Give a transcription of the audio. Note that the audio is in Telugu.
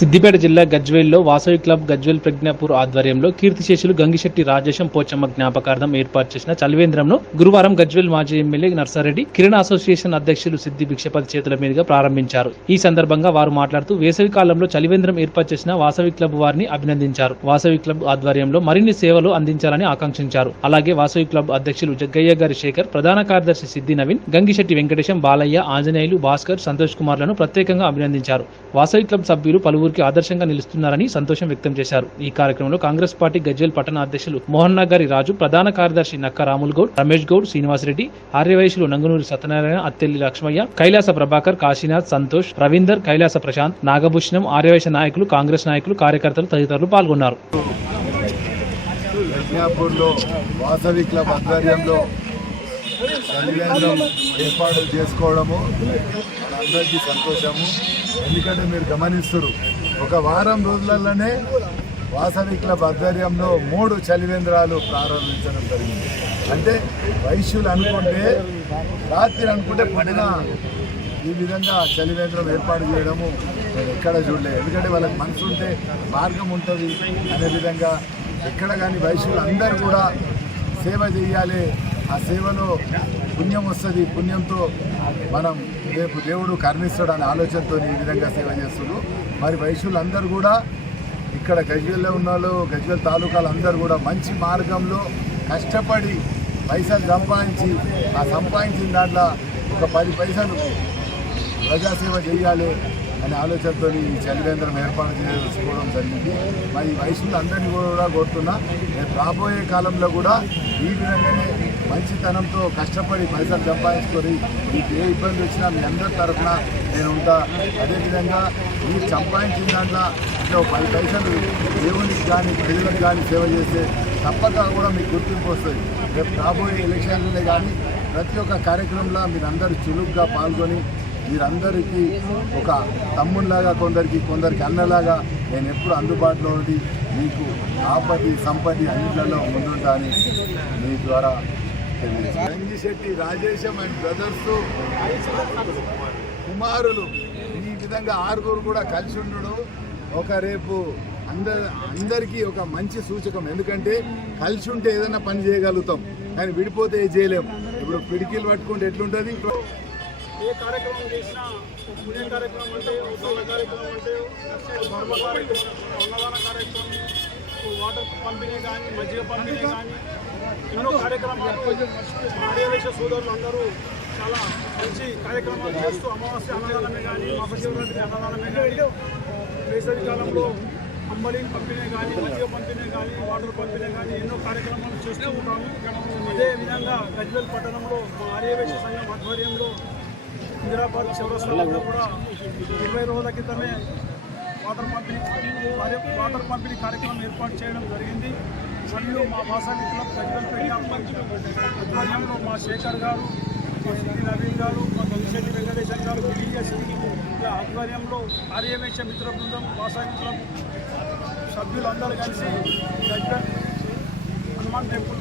సిద్దిపేట జిల్లా గజ్వేల్లో వాసవి క్లబ్ గజ్వేల్ ప్రజ్ఞాపూర్ ఆధ్వర్యంలో కీర్తిశేషులు గంగిశెట్టి రాజేశం పోచమ్మ జ్ఞాపకార్థం ఏర్పాటు చేసిన చలివేంద్రంను గురువారం గజ్వేల్ మాజీ ఎమ్మెల్యే నర్సారెడ్డి కిరణ్ అసోసియేషన్ అధ్యక్షులు సిద్ది భిక్షపతి చేతుల మీదుగా ప్రారంభించారు. ఈ సందర్భంగా వారు మాట్లాడుతూ వేసవి కాలంలో చలివేంద్రం ఏర్పాటు చేసిన వాసవి క్లబ్ వారిని అభినందించారు. వాసవి క్లబ్ ఆధ్వర్యంలో మరిన్ని సేవలు అందించాలని ఆకాంక్షించారు. అలాగే వాసవి క్లబ్ అధ్యక్షులు జగ్గయ్య గారి శేఖర్ ప్రధాన కార్యదర్శి సిద్ది నవీన్ గంగిశెట్టి వెంకటేశం బాలయ్య ఆంజనేయులు భాస్కర్ సంతోష్ కుమార్లను ప్రత్యేకంగా అభినందించారు. వాసవి క్లబ్ సభ్యులు పలువురికి ఆదర్శంగా నిలుస్తున్నారని సంతోషం వ్యక్తం చేశారు. ఈ కార్యక్రమంలో కాంగ్రెస్ పార్టీ గజ్వేల్ పట్టణ అధ్యక్షులు మోహన్ గారి రాజు ప్రధాన కార్యదర్శి నక్క రాముల్ గౌడ్ రమేష్ గౌడ్ శ్రీనివాసరెడ్డి ఆర్యవైశ్యులు నంగునూరి సత్యనారాయణ అత్తెల్లి లక్ష్మయ్య కైలాస ప్రభాకర్ కాశీనాథ్ సంతోష్ రవీందర్ కైలాస ప్రశాంత్ నాగభూషణం ఆర్యవైశ్య నాయకులు కాంగ్రెస్ నాయకులు కార్యకర్తలు తదితరులు పాల్గొన్నారు. వాసవి క్లబ్ ఆధ్వర్యంలో ఏర్పాటు చేసుకోవడము అందరికీ సంతోషము. ఎందుకంటే మీరు గమనిస్తారు ఒక వారం రోజులలోనే వాసవి క్లబ్ ఆధ్వర్యంలో మూడు చలివేంద్రాలు ప్రారంభించడం జరిగింది. అంటే వైశ్యులు అనుకుంటే రాత్రి అనుకుంటే పడిన ఈ విధంగా చలివేంద్రం ఏర్పాటు చేయడము ఎక్కడ చూడలేదు. ఎందుకంటే వాళ్ళకి మనసు ఉంటే మార్గం ఉంటుంది అనే విధంగా ఎక్కడ కానీ వైశ్యులు అందరూ కూడా సేవ చేయాలి ఆ సేవలో పుణ్యం వస్తుంది. పుణ్యంతో మనం రేపు దేవుడు కరుణిస్తాడు అనే ఆలోచనతో ఈ విధంగా సేవ చేస్తున్నారు మరి వైశ్యులందరూ కూడా ఇక్కడ గజ్వేల్లో ఉన్న వాళ్ళు గజ్వేల్ తాలూకాలు అందరూ కూడా మంచి మార్గంలో కష్టపడి పైసలు సంపాదించి ఆ సంపాదించిన దాంట్లో ఒక పది పైసలు ప్రజాసేవ చేయాలి అనే ఆలోచనతో ఈ చలివేంద్రం ఏర్పాటు చేసుకోవడం జరిగింది. మరి ఈ వయసులో అందరినీ కూడా కోరుతున్నా రేపు రాబోయే కాలంలో కూడా ఈ విధంగానే మంచితనంతో కష్టపడి పైసలు సంపాదించుకొని మీకు ఏ ఇబ్బంది వచ్చినా మీ అందరి తరఫున నేను ఉంటా. అదేవిధంగా మీరు సంపాదించిన దాంట్లో ఇట్లా పది పైసలు దేవునికి కానీ ప్రజలకు కానీ సేవ చేస్తే తప్పక కూడా మీకు గుర్తింపు వస్తుంది. రేపు రాబోయే ఎలక్షన్లనే కానీ ప్రతి ఒక్క కార్యక్రమంలో మీరందరూ చురుగ్గా పాల్గొని మీరందరికీ ఒక తమ్ముళ్ళలాగా కొందరికి కొందరికి అన్నలాగా నేను ఎప్పుడు అందుబాటులో ఉండి మీకు ఆపది సంపది అన్నింటిలో ముందుంటా అని మీ ద్వారా రంగిశెట్టి రాజేశం అండ్ బ్రదర్స్ కుమారులు. ఈ విధంగా ఆరుగురు కూడా కలిసి ఉండడం ఒక రేపు అందరి అందరికీ ఒక మంచి సూచకం. ఎందుకంటే కలిసి ఉంటే ఏదైనా పని చేయగలుగుతాం కానీ విడిపోతే ఏ చేయలేం. ఇప్పుడు పిడికిలు పట్టుకుంటే ఎట్లుంటుంది? ఏ కార్యక్రమం చేసినా పుణ్య కార్యక్రమం అంటే ఒక కార్యక్రమం అంటే కార్యక్రమం అన్నదాన కార్యక్రమం. వాటర్ పంపిణీ కానీ మజ్జిగ పంపిణీ కానీ ఎన్నో కార్యక్రమాలు ఆర్యవేశ సోదరులు అందరూ చాలా మంచి కార్యక్రమాలు చేస్తూ అమావాస్య అన్నదానమే కానీ మహాశివరాత్రి అన్నదానమే కానీ వేసవి కాలంలో అంబలి పంపిణీ కానీ మజ్జిగ పంపిణీ కానీ వాటర్ పంపిణీ కానీ ఎన్నో కార్యక్రమాలు చేస్తూ ఉంటాము. అదే విధంగా గజ్వేల్ పట్టణంలో మా ఆర్యవేశ సంఘం ఆధ్వర్యంలో ఇందిరాబాద్ చౌరస్తాలో కూడా ఇరవై రోజుల క్రితమే వాటర్ పంపిణీ వారి- వాటర్ పంపిణీ కార్యక్రమం ఏర్పాటు చేయడం జరిగింది. సభ్యులు మా వాసవి క్లబ్ గజ్వల్ ఆధ్వర్యంలో మా శేఖర్ గారు మా సిద్ధి నవీన్ గారు మా తొలిశెట్టి వెంకటేశన్ గారు బిఎస్ ఆధ్వర్యంలో ఆర్యవేశ మిత్ర బృందం వాసవి క్లబ్ సభ్యులందరూ కలిసి దగ్గర హనుమాన్ టెంపుల్